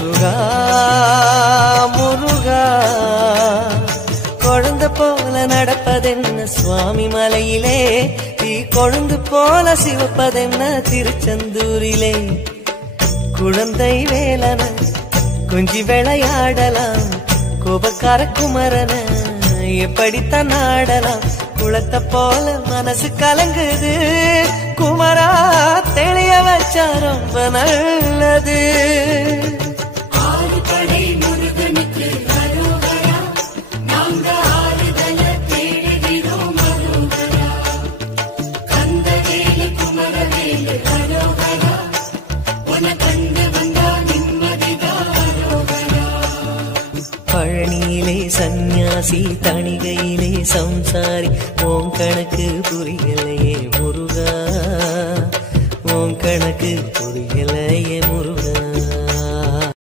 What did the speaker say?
முருகா முருகா குழந்தை போல நடப்பதென்ன சுவாமி மலையிலே தீ கொழுந்து போல சிவப்பதென்ன திருச்செந்தூரிலே குழந்தை வேலன கொஞ்சி விளையாடலாம் கோபக்கார குமரன எப்படித்தான் ஆடலாம் குளத்தை போல மனசு கலங்குது குமரா தெளிய வச்சா ரொம்ப நல்லது பழனியிலே சந்நியாசி தணிகையிலே சம்சாரி ஓம் கணக்கு புரியலையே முருகா ஓம் கணக்கு